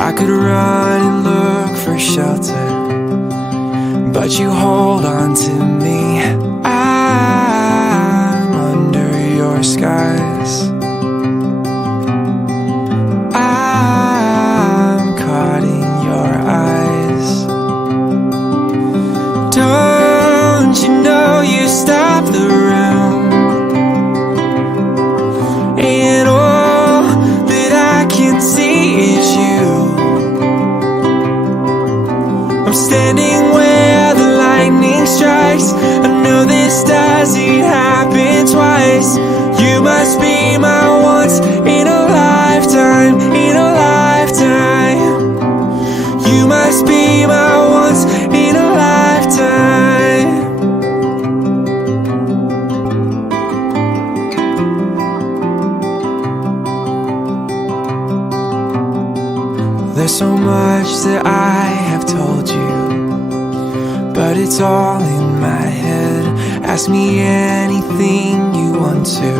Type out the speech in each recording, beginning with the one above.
I could run and look for shelter, but you hold on to me. I'm under your skies. I'm caught in your eyes. Don't you know you stop the room, and all that I can see is you. I'm standing where the lightning strikes. I know this doesn't happen twice. You must be my once in a lifetime, in a lifetime. You must be my once in a lifetime. There's so much that I have told you, but it's all in my head. Ask me anything you want to,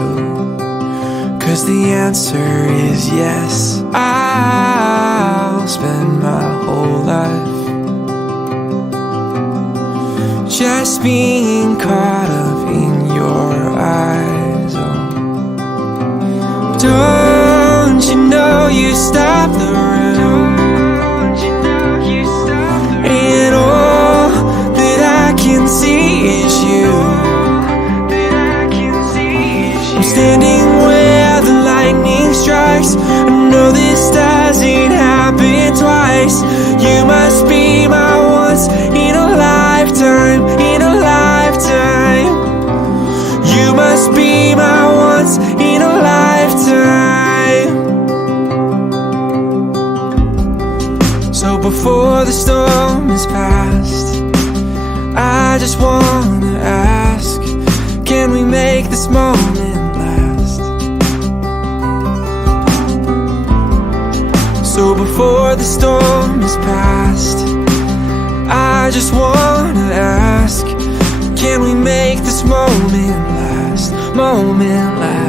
'cause the answer is yes. I'll spend my whole life just being caught up in your eyes. Oh, don't you know you stop the room, and all that I can see is you. I'm standing where the lightning strikes. I know this doesn't happen twice. You must be my once in a lifetime, in a lifetime. You must be my once in a lifetime. So before the storm is past, I just wanna ask, can we make this moment last? So before the storm is past, I just wanna ask, can we make this moment last? Moment last.